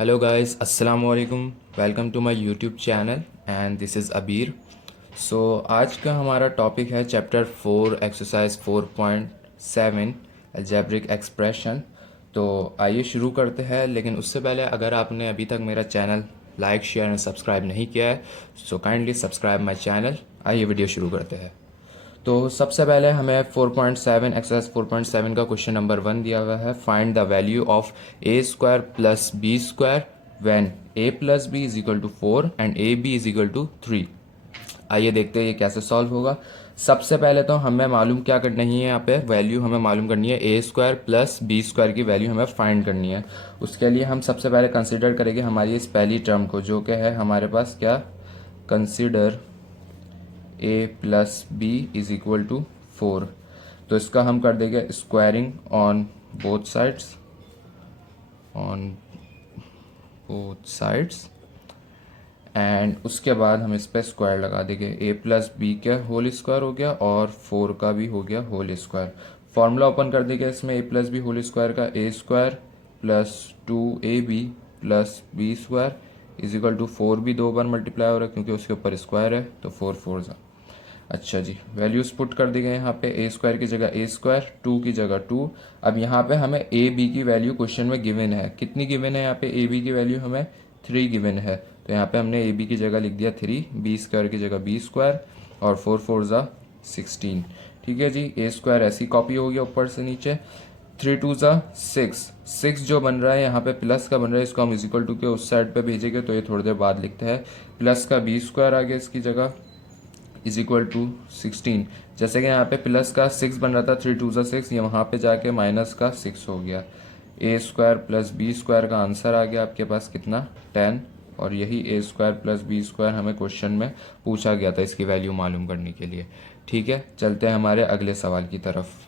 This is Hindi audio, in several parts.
हेलो गाइस, अस्सलाम वालेकुम। Welcome to my YouTube channel and this is Abeer. So आज का हमारा टॉपिक है चैप्टर 4 एक्सरसाइज 4.7 अलजेब्रिक एक्सप्रेशन। तो आइए शुरू करते हैं, लेकिन उससे पहले अगर आपने अभी तक मेरा channel like share and subscribe नहीं किया है so kindly subscribe my channel. आइए वीडियो शुरू करते हैं। तो सबसे पहले हमें 4.7 एक्सरसाइज 4.7 का क्वेश्चन नंबर 1 दिया हुआ है। Find the value of a square plus B square when a plus b is equal to 4 and a b is equal to 3। आइए देखते हैं ये कैसे सॉल्व होगा। सबसे पहले तो हमें मालूम क्या करनी है, यहाँ पे वैल्यू हमें मालूम करनी है। ए स्क्वायर प्लस बी स्क्वायर की वैल्यू हमें फाइंड करनी है। उसके लिए हम सबसे पहले कंसिडर करेंगे हमारी इस पहली टर्म को, जो कि है हमारे पास क्या, consider a plus b is equal to 4। तो इसका हम कर देंगे squaring on both sides, on both sides and उसके बाद हम इस पर स्क्वायर लगा देंगे। ए प्लस बी का होल स्क्वायर हो गया और 4 का भी हो गया होल स्क्वायर। फॉर्मूला ओपन कर देंगे इसमें a plus b whole square का, a square plus 2ab plus B square is equal to 4 भी 2 बार मल्टीप्लाई हो रहा है क्योंकि उसके ऊपर स्क्वायर है, तो 4 4 ज़ा। अच्छा जी, वैल्यूज पुट कर दी गई यहाँ पे। ए स्क्वायर की जगह ए स्क्वायर, 2 की जगह 2। अब यहाँ पे हमें ए बी की वैल्यू क्वेश्चन में गिवन है। कितनी गिवन है यहाँ पे? ए बी की वैल्यू हमें 3 गिवन है, तो यहाँ पे हमने ए बी की जगह लिख दिया 3, बी स्क्वायर की जगह बी स्क्वायर और 4 4 ज़ा 16। ठीक है जी, ए स्क्वायर ऐसी कॉपी हो गया ऊपर से नीचे। 3 2 ज़ा 6, 6 जो बन रहा है यहाँ पे प्लस का बन रहा है, इसको हम इज इक्वल टू के उस साइड पे भेजेंगे तो ये थोड़ी देर बाद लिखते हैं। प्लस का बी स्क्वायर आ गया इसकी जगह इज इक्वल टू 16। जैसे कि यहाँ पे प्लस का 6 बन रहा था, 3 2 ज़ा 6, ये वहाँ पे जाके माइनस का 6 हो गया। ए स्क्वायर प्लस बी स्क्वायर का आंसर आ गया आपके पास कितना, 10। और यही ए स्क्वायर प्लस बी स्क्वायर हमें क्वेश्चन में पूछा गया था इसकी वैल्यू मालूम करने के लिए। ठीक है, चलते हैं हमारे अगले सवाल की तरफ।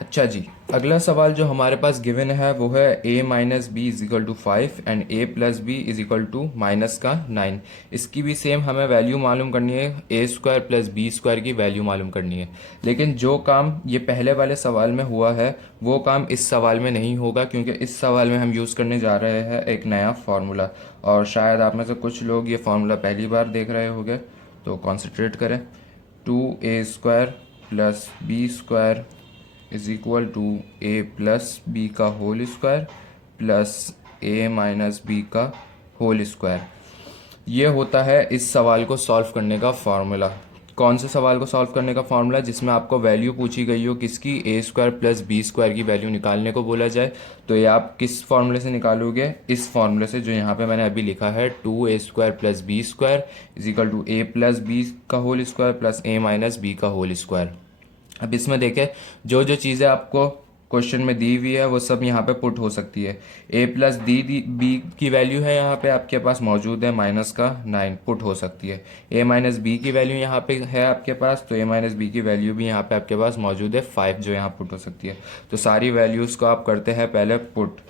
अच्छा जी, अगला सवाल जो हमारे पास गिवन है वो है a minus b is equal to 5 and a plus b is equal to minus का 9। इसकी भी सेम हमें वैल्यू मालूम करनी है, a square plus B square की वैल्यू मालूम करनी है। लेकिन जो काम ये पहले वाले सवाल में हुआ है वो काम इस सवाल में नहीं होगा, क्योंकि इस सवाल में हम यूज़ करने जा रहे हैं एक नया फार्मूला। और शायद आप में से कुछ लोग ये फार्मूला पहली बार देख रहे होंगे, तो कॉन्सेंट्रेट करें। 2a square plus B square is equal to a plus b का whole square plus a minus b का होल स्क्वायर। ये होता है इस सवाल को सॉल्व करने का फार्मूला। कौन से सवाल को सॉल्व करने का फार्मूला? जिसमें आपको वैल्यू पूछी गई हो किसकी, ए स्क्वायर प्लस बी स्क्वायर की वैल्यू निकालने को बोला जाए। तो ये आप किस फार्मूले से निकालोगे? इस फार्मूले से जो यहाँ पे मैंने अभी लिखा है, 2a square plus B square is equal to a plus b का whole square plus a minus b का होल स्क्वायर। अब इसमें देखें, जो जो चीज़ें आपको क्वेश्चन में दी हुई है वो सब यहाँ पे पुट हो सकती है। ए प्लस दी बी की वैल्यू है यहाँ पे आपके पास मौजूद है, माइनस का 9 पुट हो सकती है। ए माइनस बी की वैल्यू यहाँ पे है आपके पास, तो ए माइनस बी की वैल्यू भी यहाँ पे आपके पास मौजूद है 5, जो यहाँ पुट हो सकती है। तो सारी वैल्यूज़ को आप करते हैं पहले पुट।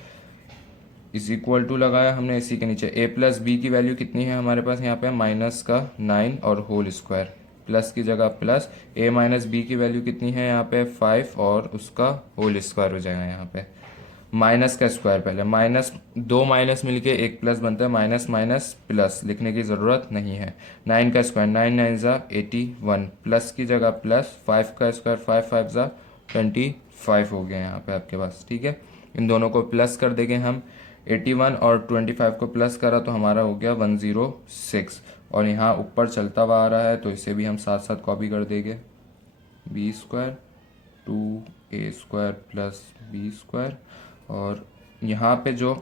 इज इक्वल टू लगाया हमने इसी के नीचे। ए प्लस बी की वैल्यू कितनी है हमारे पास यहाँ पे, माइनस का 9 और होल स्क्वायर, प्लस की जगह प्लस। ए माइनस बी की वैल्यू कितनी है यहाँ पे, 5 और उसका होल स्क्वायर हो जाएगा यहाँ पे। माइनस का स्क्वायर, पहले माइनस, दो माइनस मिलके एक प्लस बनता है, माइनस माइनस प्लस लिखने की ज़रूरत नहीं है। 9 का स्क्वायर, 9 9 ज़ा 81, प्लस की जगह प्लस, 5 का स्क्वायर 5 5 ज़ा 25 हो गया यहाँ पे आपके पास। ठीक है, इन दोनों को प्लस कर देंगे हम। 81 और 25 को प्लस करा तो हमारा हो गया 106। और यहाँ ऊपर चलता हुआ आ रहा है तो इसे भी हम साथ साथ कॉपी कर देंगे। B square 2a square plus B square, और यहाँ पे जो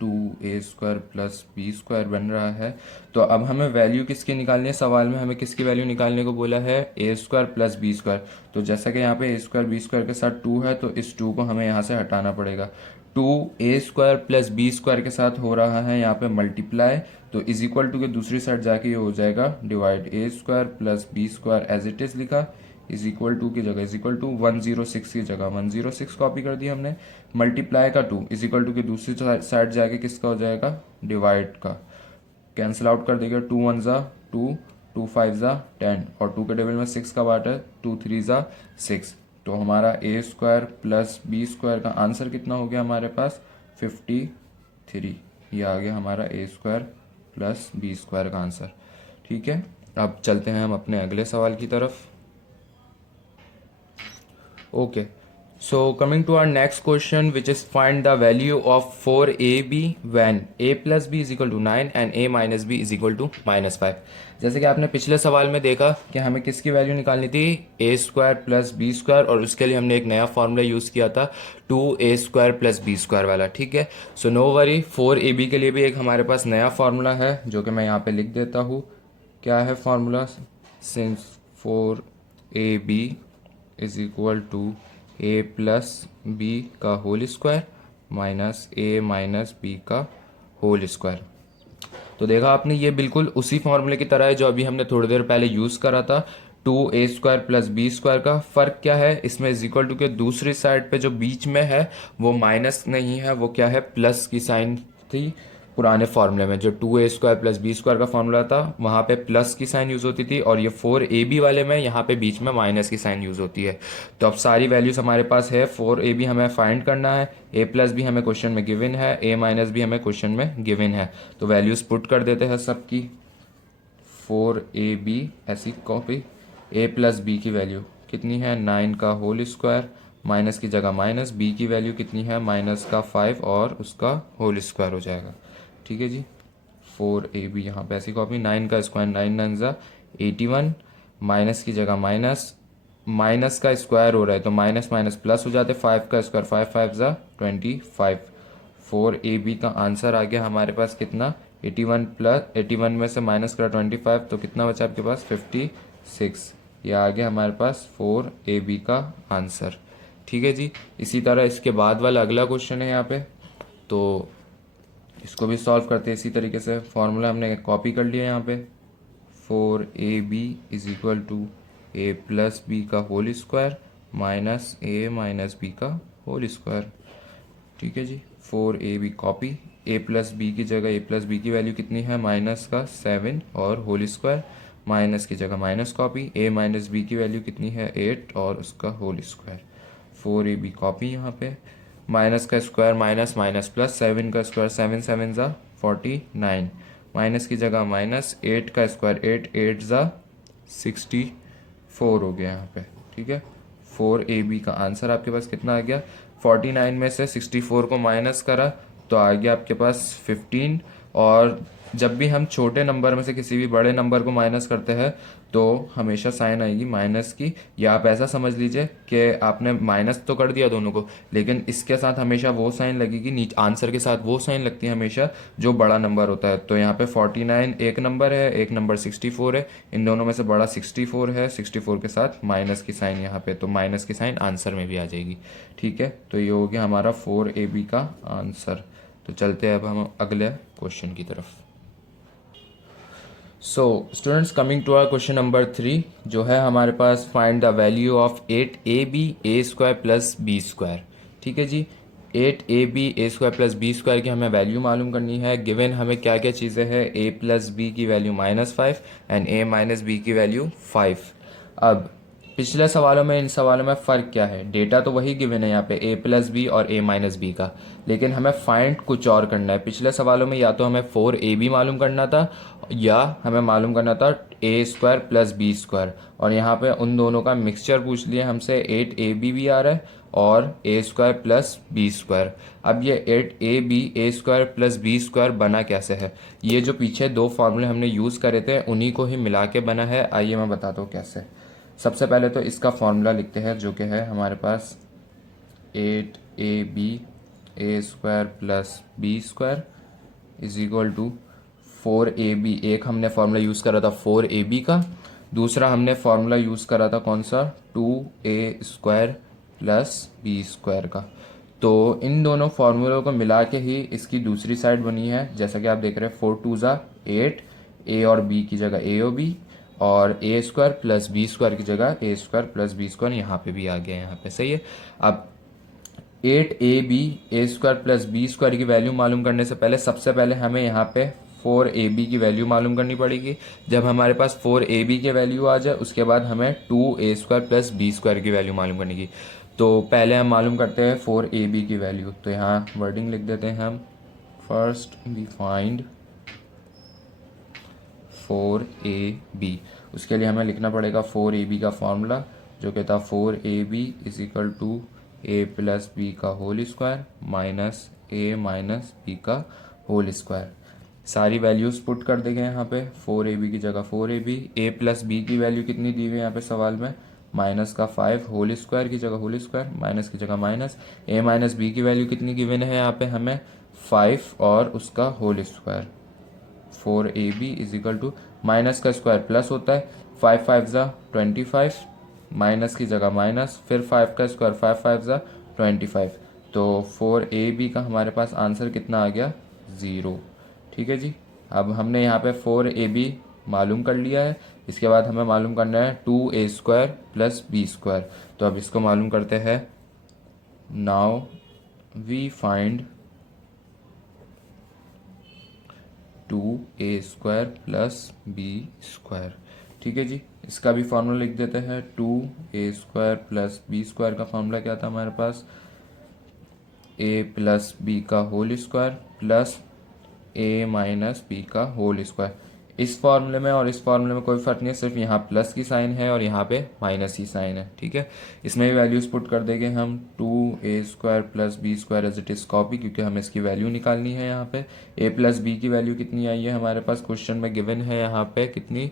2a square plus B square बन रहा है, तो अब हमें वैल्यू किसकी निकालनी है? सवाल में हमें किसकी वैल्यू निकालने को बोला है? ए स्क्वायर प्लस बी स्क्वायर। तो जैसा कि यहाँ पे ए स्क्वायर बी स्क्वायर के साथ 2 है, तो इस 2 को हमें यहाँ से हटाना पड़ेगा। 2a square plus B square के साथ हो रहा है यहाँ पे मल्टीप्लाई, तो इज इक्वल टू के दूसरी साइड जाके ये हो जाएगा divide. A square plus B square as it is लिखा, इज इक्वल टू की जगह इज इक्वल टू 106 की जगह 106 कॉपी कर दिया हमने। मल्टीप्लाई का 2 इज इक्वल टू की दूसरी साइड जाके किसका हो जाएगा, डिवाइड का। कैंसिल आउट कर देगा, 2 1 ज़ा 2, 2 5 ज़ा 10, और 2 के टेबल में 6 का पार्ट है, 2 3 ज़ा 6। तो हमारा ए स्क्वायर प्लस बी स्क्वायर का आंसर कितना हो गया हमारे पास, 53। ये आ गया हमारा ए स्क्वायर प्लस बी स्क्वायर का आंसर। ठीक है, अब चलते हैं हम अपने अगले सवाल की तरफ। Okay, so coming to our next question, which is find the value of 4ab when a plus b is equal to 9 and a minus b is equal to -5। जैसे कि आपने पिछले सवाल में देखा कि हमें किसकी वैल्यू निकालनी थी, ए स्क्वायर प्लस बी स्क्वायर, और उसके लिए हमने एक नया फॉर्मूला यूज़ किया था 2a² प्लस बी स्क्वायर वाला। ठीक है, सो नो वरी, 4ab के लिए भी एक हमारे पास नया फार्मूला है जो कि मैं यहाँ पे लिख देता हूँ। क्या है formula? Since 4ab is equal to a plus b का whole square minus a minus b का होल स्क्वायर। तो देखा आपने, ये बिल्कुल उसी फॉर्मूले की तरह है जो अभी हमने थोड़ी देर पहले यूज़ करा था, 2a² प्लस बी स्क्वायर का। फ़र्क क्या है इसमें, इज इक्वल टू के दूसरी साइड पे जो बीच में है वो माइनस नहीं है, वो क्या है, प्लस की साइन थी। पुराने फार्मूले में जो 2a² प्लस बी स्क्वायर का फार्मूला था वहाँ पे प्लस की साइन यूज़ होती थी, और ये 4ab वाले में यहाँ पे बीच में माइनस की साइन यूज़ होती है। तो अब सारी वैल्यूज़ हमारे पास है। 4ab हमें फाइंड करना है, a प्लस भी हमें क्वेश्चन में गिवन है, a माइनस भी हमें क्वेश्चन में गिवन है। तो वैल्यूज़ पुट कर देते हैं सबकी। 4ab ऐसी कॉपी, a प्लस बी की वैल्यू कितनी है, 9 का होल स्क्वायर, माइनस की जगह माइनस, b की वैल्यू कितनी है, माइनस का 5 और उसका होल स्क्वायर हो जाएगा। ठीक है जी, 4ab यहाँ पे ऐसी कॉपी, 9 का स्क्वायर 9 9 ज़ा 81, माइनस की जगह माइनस, माइनस का स्क्वायर हो रहा है तो माइनस माइनस प्लस हो जाते, 5 का स्क्वायर 5 5 ज़ा 25। 4ab का आंसर आ गया हमारे पास कितना, 81 प्लस 81 में से माइनस करा 25 तो कितना बचा आपके पास, 56। ये आ गया हमारे पास 4ab का आंसर। ठीक है जी, इसी तरह इसके बाद वाला अगला क्वेश्चन है यहाँ पे, तो इसको भी सॉल्व करते हैं इसी तरीके से। फॉर्मूला हमने कॉपी कर लिया यहाँ पे, 4ab is equal to a plus b का whole square minus a minus b का होल स्क्वायर। ठीक है जी, 4ab copy, a plus b की जगह ए प्लस बी की वैल्यू कितनी है, माइनस का 7 और होल स्क्वायर, माइनस की जगह माइनस कॉपी, ए माइनस बी की वैल्यू कितनी है 8 और उसका होल स्क्वायर। 4ab कॉपी यहाँ पे, माइनस का स्क्वायर माइनस माइनस प्लस, 7 का स्क्वायर 7 7 ज़ा 49, माइनस की जगह माइनस, 8 का स्क्वायर 8 8 ज़ा 64 हो गया यहाँ पे। ठीक है, 4ab का आंसर आपके पास कितना आ गया, 49 में से 64 को माइनस करा तो आ गया आपके पास 15। और जब भी हम छोटे नंबर में से किसी भी बड़े नंबर को माइनस करते हैं तो हमेशा साइन आएगी माइनस की, या आप ऐसा समझ लीजिए कि आपने माइनस तो कर दिया दोनों को, लेकिन इसके साथ हमेशा वो साइन लगेगी, नीचे आंसर के साथ वो साइन लगती है हमेशा जो बड़ा नंबर होता है। तो यहाँ पे 49 एक नंबर है, एक नंबर 64 है, इन दोनों में से बड़ा 64 है, 64 के साथ माइनस की साइन यहाँ पे, तो माइनस की साइन आंसर में भी आ जाएगी। ठीक है, तो ये हो गया हमारा 4ab का आंसर। तो चलते हैं अब हम अगले क्वेश्चन की तरफ। So students, coming to our question number 3 जो है हमारे पास, find the value of 8ab A square plus B square. ठीक है जी, 8ab ए स्क्वायर प्लस बी स्क्वायर की हमें वैल्यू मालूम करनी है। गिवन हमें क्या क्या चीज़ें हैं, a प्लस बी की value -5 and a minus b की वैल्यू 5। अब पिछले सवालों में इन सवालों में फ़र्क क्या है, डेटा तो वही गिवन है यहाँ पे a प्लस बी और a माइनस बी का, लेकिन हमें फाइंड कुछ और करना है। पिछले सवालों में या तो हमें 4ab मालूम करना था या हमें मालूम करना था a square plus B square, और यहाँ पे उन दोनों का मिक्सचर पूछ लिया हमसे, 8ab भी आ रहा है और a square plus B square. अब ये 8ab ए स्क्वायर प्लस बी स्क्वायर बना कैसे है, ये जो पीछे दो फॉर्मूले हमने यूज़ करे थे उन्हीं को ही मिला के बना है। आइए मैं बताता हूँ कैसे। सबसे पहले तो इसका फॉर्मूला लिखते हैं जो कि है हमारे पास 8ab A square plus B square is equal to 4ab। एक हमने फार्मूला यूज़ करा था 4ab का, दूसरा हमने फार्मूला यूज़ करा था कौन सा, 2a square plus B square का। तो इन दोनों फार्मूलों को मिला के ही इसकी दूसरी साइड बनी है, जैसा कि आप देख रहे हैं 4 2 ज़ा 8, a और b की जगह a और b, और a square plus B square की जगह a square plus B square यहाँ पे भी आ गया, यहाँ पे सही है। अब 8ab ए स्क्वायर प्लस बी स्क्वायर की वैल्यू मालूम करने से पहले सबसे पहले हमें यहाँ पे 4ab की वैल्यू मालूम करनी पड़ेगी। जब हमारे पास 4ab की वैल्यू आ जाए उसके बाद हमें 2a square plus B square की वैल्यू मालूम करने की। तो पहले हम मालूम करते हैं फोर ए बी की वैल्यू। तो यहाँ वर्डिंग लिख देते हैं हम, first we find four a b. उसके लिए हमें लिखना पड़ेगा फोर ए बी का फॉर्मूला, जो कहता है four a b is equal to a plus b का whole square minus a minus b का होल स्क्वायर। सारी वैल्यूज पुट कर देंगे यहाँ पे, फोर ए बी की जगह four a b, a plus b की वैल्यू कितनी दी हुई है यहाँ पे सवाल में, माइनस का 5, होल स्क्वायर की जगह होल स्क्वायर, माइनस की जगह माइनस, ए माइनस बी की वैल्यू कितनी गिवन है यहाँ पे हमें 5 और उसका whole square. Four a b is equal to, minus का स्क्वायर प्लस होता है, 5 5 ज़ा 25, माइनस की जगह माइनस, फिर 5 का स्क्वायर 5 5 ज़ा 25। तो फोर ए बी का हमारे पास आंसर कितना आ गया, 0। ठीक है जी। अब हमने यहाँ पे फोर ए बी मालूम कर लिया है। इसके बाद हमें मालूम करना है 2a² प्लस b²। तो अब इसको मालूम करते हैं। Now we find 2a² plus b²। ठीक है जी। इसका भी फॉर्मूला लिख देते हैं। 2a² प्लस b² का फॉर्मूला क्या था हमारे पास, a प्लस बी का whole square plus a minus b का होल स्क्वायर। इस फॉर्मूले में और इस फॉर्मूले में कोई फर्क नहीं है, सिर्फ यहाँ प्लस की साइन है और यहाँ पे माइनस की साइन है। ठीक है। इसमें भी वैल्यूज पुट कर देंगे हम, 2a² plus b² as it is copy, क्योंकि हमें इसकी वैल्यू निकालनी है। यहाँ पे a प्लस बी की वैल्यू कितनी आई है हमारे पास, क्वेश्चन में गिवन है यहाँ पे कितनी,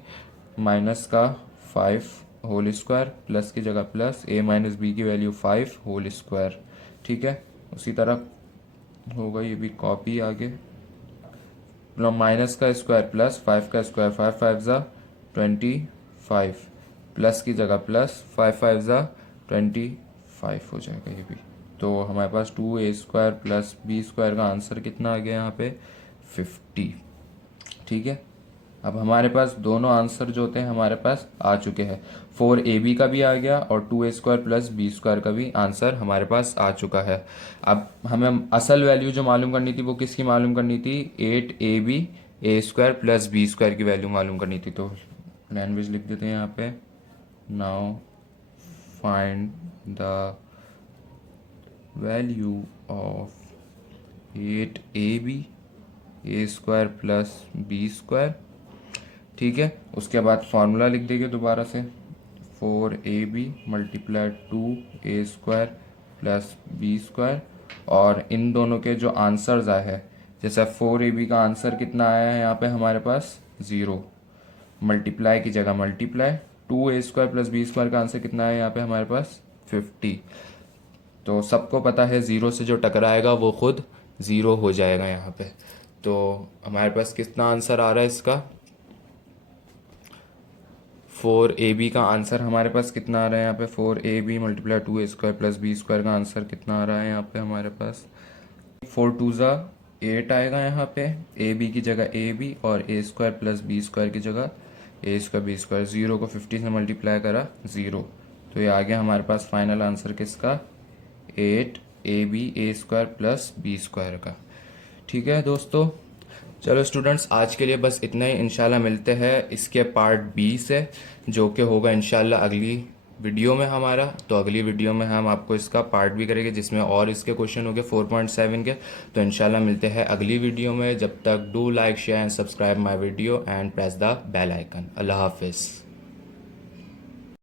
माइनस का 5 होल स्क्वायर, प्लस की जगह प्लस, a माइनस बी की वैल्यू 5 होल स्क्वायर। ठीक है। उसी तरह होगा ये भी कॉपी आगे, माइनस का स्क्वायर प्लस 5 का स्क्वायर, 5 5 ज़ा 25, प्लस की जगह प्लस 5 5 ज़ा 25 हो जाएगा ये भी। तो हमारे पास 2a² प्लस b² का आंसर कितना आ गया यहाँ पे, 50। ठीक है। अब हमारे पास दोनों आंसर जो होते हैं हमारे पास आ चुके हैं। 4ab का भी आ गया और 2a² प्लस b² का भी आंसर हमारे पास आ चुका है। अब हमें असल वैल्यू जो मालूम करनी थी वो किसकी मालूम करनी थी, 8ab a² प्लस b² की वैल्यू मालूम करनी थी। तो लैंग्वेज लिख देते हैं यहाँ पे। Now find the value of 8ab a² plus b²। ठीक है। उसके बाद फार्मूला लिख देंगे दोबारा से, 4ab multiply 2a² plus b²। और इन दोनों के जो आंसर्स आए हैं, जैसे 4ab का आंसर कितना आया है यहाँ पे हमारे पास 0, मल्टीप्लाई की जगह मल्टीप्लाई, 2a² प्लस b² का आंसर कितना है यहाँ पे हमारे पास 50। तो सबको पता है 0 से जो टकराएगा वो खुद 0 हो जाएगा यहाँ पे। तो हमारे पास कितना आंसर आ रहा है इसका, 4ab का आंसर हमारे पास कितना आ रहा है यहाँ पे, 4ab multiply 2a² plus b² का आंसर कितना आ रहा है यहाँ पे हमारे पास, 4 2 ज़ा 8 आएगा यहाँ पे, ab की जगह ab और a² प्लस b² की जगह a² b²। 0 को 50 से मल्टीप्लाई करा 0, तो ये आ गया हमारे पास फाइनल आंसर किसका, 8ab a² प्लस b² का। ठीक है दोस्तों। चलो स्टूडेंट्स, आज के लिए बस इतना ही। इंशाल्लाह मिलते हैं इसके पार्ट बी से, जो कि होगा इंशाल्लाह अगली वीडियो में हमारा। तो अगली वीडियो में हम आपको इसका पार्ट भी करेंगे, जिसमें और इसके क्वेश्चन हो गए 4.7 के। तो इंशाल्लाह मिलते हैं अगली वीडियो में। जब तक do like share and subscribe my video and press the bell icon. अल्लाह हाफिज़।